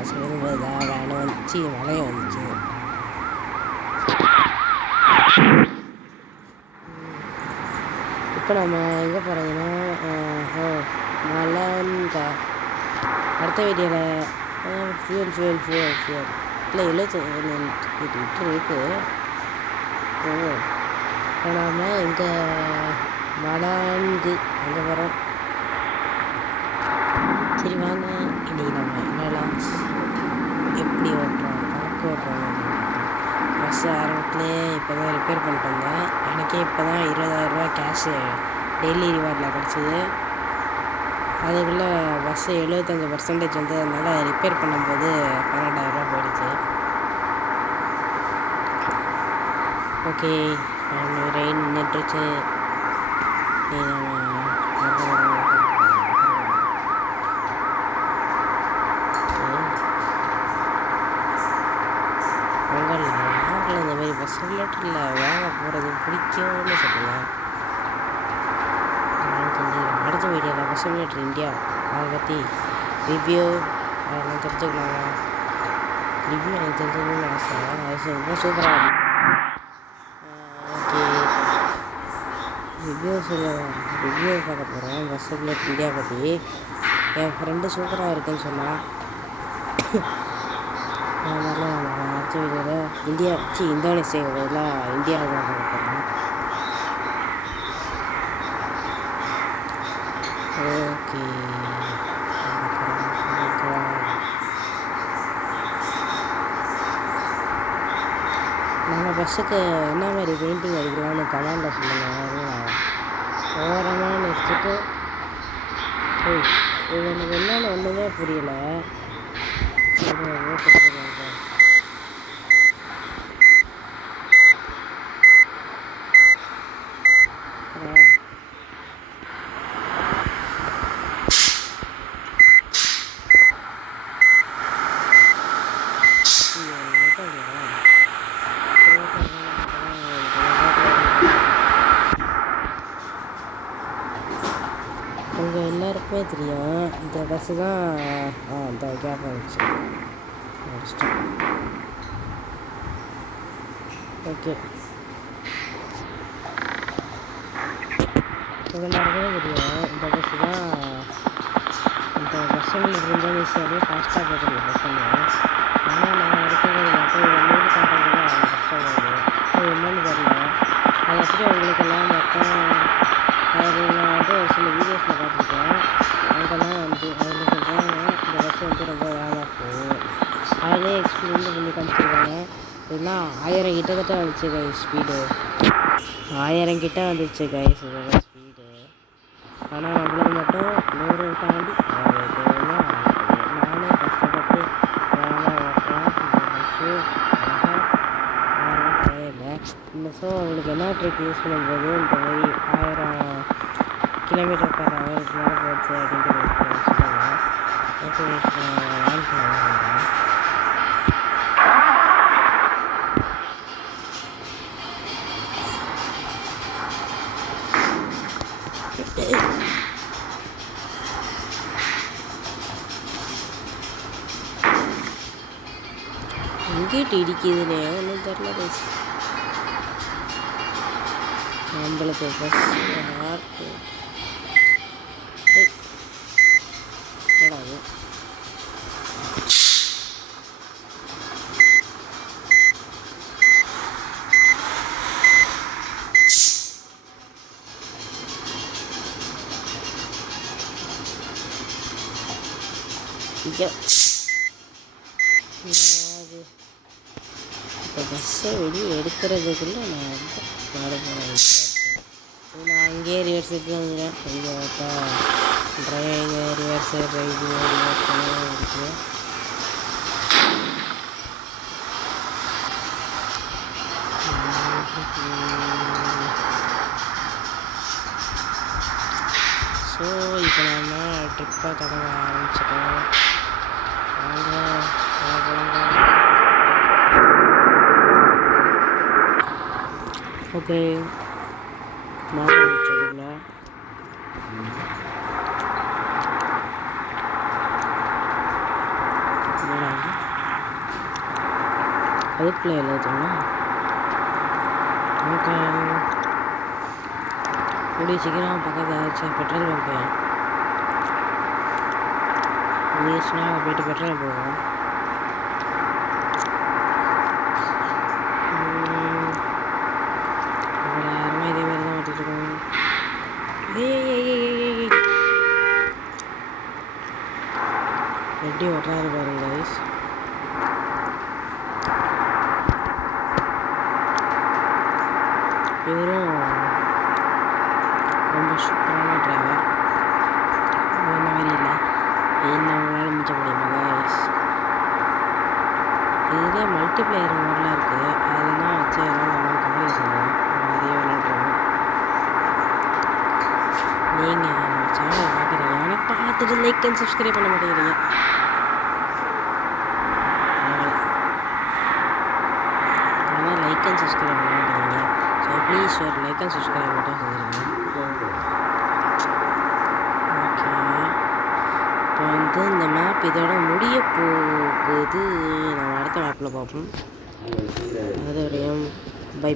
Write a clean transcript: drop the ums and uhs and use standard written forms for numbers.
பசங்க வேலை வந்துச்சு, மழையும் வந்துச்சு. இப்போ நம்ம எங்கே போகிறோங்கன்னா மலன்கா அடுத்த வீடியோவில் ஃபியூல் இல்லை 75 இருக்குது. இப்போ நாம் இங்கே மலான்கு அங்கே போகிறோம். சரி வாங்க, இன்றைக்கி நம்ம என்னெல்லாம் எப்படி ஓட்டுறோம், கணக்கு ஓட்டுறோம். பஸ்ஸு ஆரம்பத்துலேயே இப்போ தான் ரிப்பேர் பண்ணிட்டு வந்தேன். எனக்கே இப்போ தான் 20,000 கேஷு டெய்லி ரிவார்டில் கிடச்சிது. அதுக்குள்ளே பஸ்ஸு 75% வந்ததுனால ரிப்பேர் பண்ணும்போது 12,000 போயிடுச்சு. ஓகே, ரெயின் நின்றுச்சு. இந்த மாதிரி பஸ் ரிலேட்டடில் வேலை போகிறது பிடிக்கும்னு சொல்லலாம். அடுத்த வீடியோவில் பஸ் ரிலேட்டட் இந்தியா அதை பற்றி ரிவ்யூ அதெல்லாம் தெரிஞ்சுக்கலாங்க. ரிவ்யூ எனக்கு தெரிஞ்சுக்கணும்னு ஆசை. அது ரொம்ப சூப்பராக இருக்கும். ஓகே, ரிவ்யூ பார்க்க போகிறோம் பஸ் ரிலேட்டட் இந்தியா பற்றி. என் ஃப்ரெண்டு சூப்பராக இருக்குன்னு சொன்னான். அதனால நான் அடுத்த வீடியோவில் இந்தோனேஷியாவில் இந்தியாவில் தான் பார்க்க போகிறேன். ஓகே, நம்ம பஸ்ஸுக்கு என்ன மாதிரி பெயிண்டிங் அடிக்கலாம்னு கமெண்டில் சொல்லுங்கள். ஓரமாக நிறுத்திட்டு இது எனக்கு என்னென்னு ஒன்றுமே புரியல. உங்கள் எல்லாருக்குமே தெரியும் இந்த பஸ்ஸு தான் இந்த கேப் ஆகிடுச்சு. ஓகே, உங்கள் எல்லாருக்குமே தெரியும் இந்த பஸ்ஸு தான். இந்த பஸ்ஸுங்களுக்கு இந்தோனேஷியாவே ஃபாஸ்ட்டாக போகுது பஸ்ஸுங்க. ஆனால் நான் எடுக்கிறது மட்டும் 100 காட்டுறது தான் கஷ்டப்படுது. அது என்னன்னு தெரியல. அது எப்படி அவங்களுக்கெல்லாம் மொத்தம் நான் ஒரு சில வீடியோஸில் பார்த்துருக்கேன். அங்கெல்லாம் அதில் சொல்கிறாங்க இந்த பஸ்ஸு ரொம்ப வேலை போகும். அதிலே எக்ஸ்பிளைன் பண்ணி காமிச்சிருக்காங்க. இதெல்லாம் 1000 கிட்டத்தட்ட வந்துச்சு கைஸ் ஸ்பீடு. 1000 கிட்ட வந்துச்சு கைஸ் இதோட ஸ்பீடு. ஆனால் நம்மளுக்கு மட்டும் 100 தாண்டி நானே கஷ்டப்பட்டு வேலை ஓட்டுறேன். இந்த ஸோ உங்களுக்கு என்ன ட்ரிக் யூஸ் பண்ணும்போது இந்த மாதிரி 1000 km/h மேலே போச்சு அப்படிங்கிறது சொல்லுங்கள். ஓகே, ஆன் பண்ணுறேன். எங்கேட்டு இடிக்குதுன்னு ஒன்றும் தெரில பேசு. நம்மளுக்கு பஸ் ஹார்ட்டு என்னடாது இப்போ பஸ்ஸை வெளியே எடுக்கிறதுக்குள்ளே நான் ரொம்ப பாடுபடுறேன். நான் அங்கேயே ரிவர்ஸ் எடுத்து வந்துடுறேன். கொஞ்சம் பார்த்தா ட்ரைவிங் ரிவர்ஸு ரைடிங் இருக்குது. ஸோ இப்போ நம்ம ட்ரிப்பாக தொடங்க ஆரம்பிச்சிட்டோம். ஓகே, மாறிடுச்சுங்களா? அதுக்குள்ளே எழுதுமா? ஓகே, கூடிய சீக்கிரம் பக்கத்தில் ஏதாச்சும் பெட்ரோல் பங்க்கு இருந்துச்சுன்னா போய்ட்டு பெட்ரோல் போவோம். யாருமே இதே மாதிரி தான் ஓட்டிகிட்டு இருக்கோம். எப்படி ஓட்டுறாரு பாருங்க கைஸ். இவரும் ரொம்ப சூப்பரான டிரைவர். இந்த மாதிரி இல்லை, என்ன அவங்களால மிச்ச முடியுமா கைஸ்? இதுலேயே மல்டிப்ளேயர் மோடெலாம் இருக்குது. அதெல்லாம் வச்சு எல்லாம் நம்ம கமெண்ட்ல சொல்லுவோம், அதையே விளையாடுறோம். நீங்கள் நம்ம சேனலை பார்க்குறீங்க, ஆனால் பார்த்துட்டு லைக் அண்ட் சப்ஸ்கிரைப் பண்ண மாட்டேங்கிறீங்க. ஆனால் லைக் அண்ட் சப்ஸ்கிரைப் பண்ண மாட்டேங்கிறீங்க. ஸோ ப்ளீஸ் ஒரு லைக் அண்ட் சப்ஸ்கிரைப் மட்டும் செஞ்சுருங்க. ஓகே, இப்போ வந்து இந்த மேப் இதோட முடிய போகுது. நம்ம அடுத்த மேப்பில் பார்ப்போம். அது வரையும் பை பை.